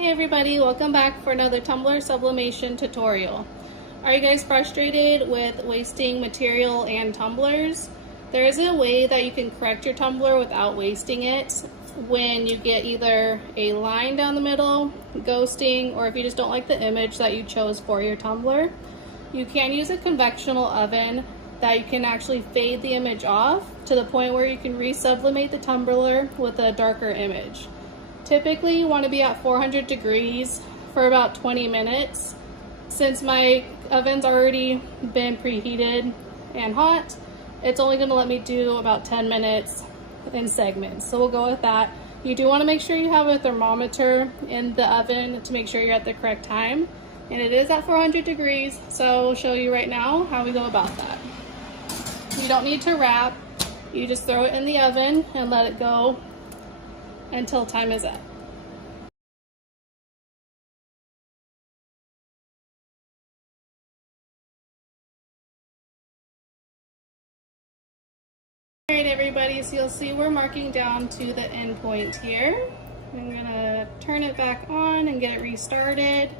Hey everybody, welcome back for another Tumbler sublimation tutorial. Are you guys frustrated with wasting material and tumblers? There is a way that you can correct your tumbler without wasting it when you get either a line down the middle, ghosting, or if you just don't like the image that you chose for your tumbler. You can use a convectional oven that you can actually fade the image off to the point where you can resublimate the tumbler with a darker image. Typically, you want to be at 400 degrees for about 20 minutes. Since my oven's already been preheated and hot, it's only going to let me do about 10 minutes in segments. So we'll go with that. You do want to make sure you have a thermometer in the oven to make sure you're at the correct time. And it is at 400 degrees, so I'll show you right now how we go about that. You don't need to wrap. You just throw it in the oven and let it go until time is up. Alright everybody, so you'll see we're marking down to the end point here. I'm gonna turn it back on and get it restarted.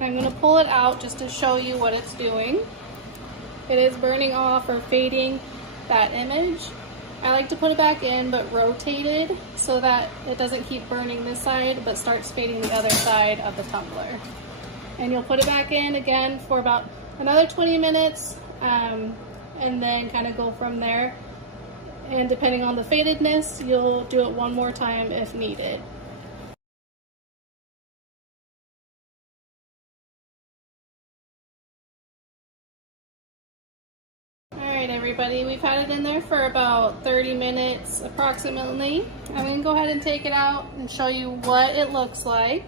I'm gonna pull it out just to show you what it's doing. It is burning off or fading that image. I like to put it back in, but rotated so that it doesn't keep burning this side, but starts fading the other side of the tumbler. And you'll put it back in again for about another 20 minutes, and then kind of go from there. And depending on the fadedness, you'll do it one more time if needed. Alright everybody, we've had it in there for about 30 minutes approximately. I'm going to go ahead and take it out and show you what it looks like.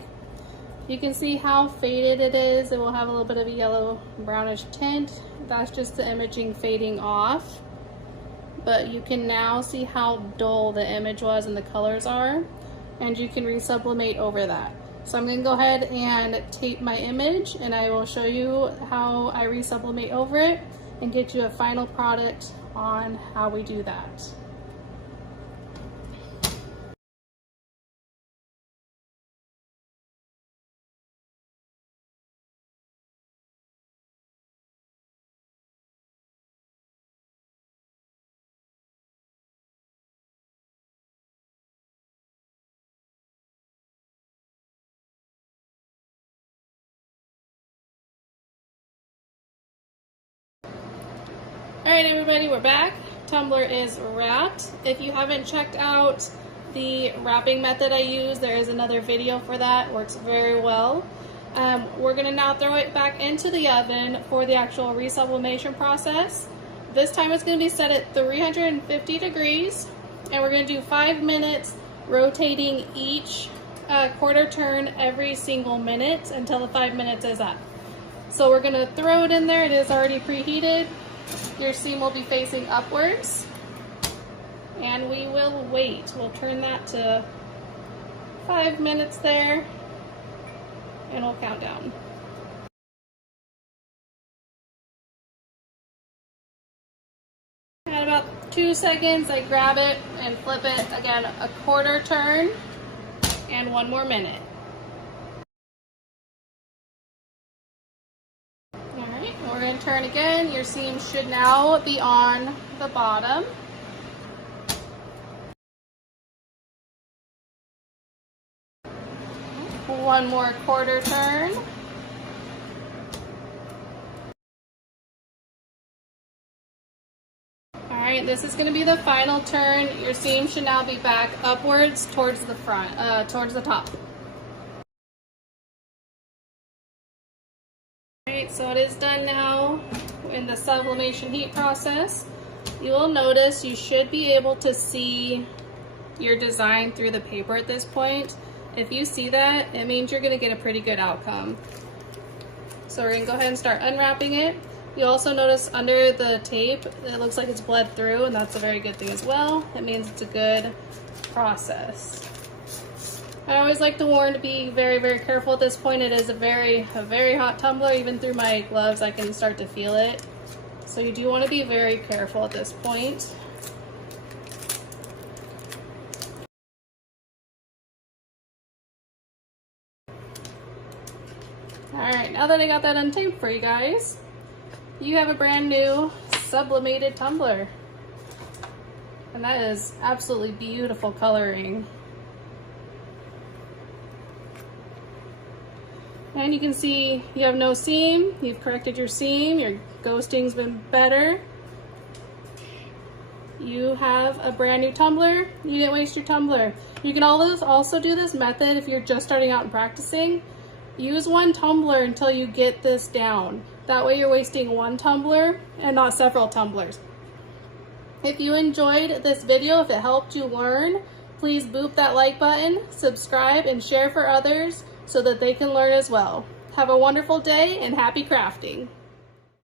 You can see how faded it is. It will have a little bit of a yellow brownish tint. That's just the imaging fading off. But you can now see how dull the image was and the colors are, and you can resublimate over that. So I'm going to go ahead and tape my image, and I will show you how I resublimate over it and get you a final product on how we do that. Alright everybody, we're back. Tumbler is wrapped. If you haven't checked out the wrapping method I use, there is another video for that. It works very well. We're going to now throw it back into the oven for the actual resublimation process. This time it's going to be set at 350 degrees, and we're going to do 5 minutes, rotating each quarter turn every single minute until the 5 minutes is up. So we're going to throw it in there. It is already preheated. Your seam will be facing upwards, and we will wait. We'll turn that to 5 minutes there, and we'll count down. At about 2 seconds, I grab it and flip it again, a quarter turn, and 1 more minute. We're going to turn again. Your seam should now be on the bottom. One more quarter turn. Alright, this is going to be the final turn. Your seam should now be back upwards towards the front, towards the top. Alright, so it is done now in the sublimation heat process. You will notice you should be able to see your design through the paper at this point. If you see that, it means you're going to get a pretty good outcome. So we're going to go ahead and start unwrapping it. You also notice under the tape, it looks like it's bled through, and that's a very good thing as well. It means it's a good process. I always like to warn to be very, very careful at this point. It is a very hot tumbler. Even through my gloves, I can start to feel it. So you do want to be very careful at this point. Alright, now that I got that untaped for you guys, you have a brand new sublimated tumbler. And that is absolutely beautiful coloring. And you can see you have no seam, you've corrected your seam, your ghosting's been better. You have a brand new tumbler, you didn't waste your tumbler. You can also do this method if you're just starting out and practicing. Use one tumbler until you get this down. That way you're wasting one tumbler and not several tumblers. If you enjoyed this video, if it helped you learn, please boop that like button, subscribe, and share for others so that they can learn as well. Have a wonderful day and happy crafting.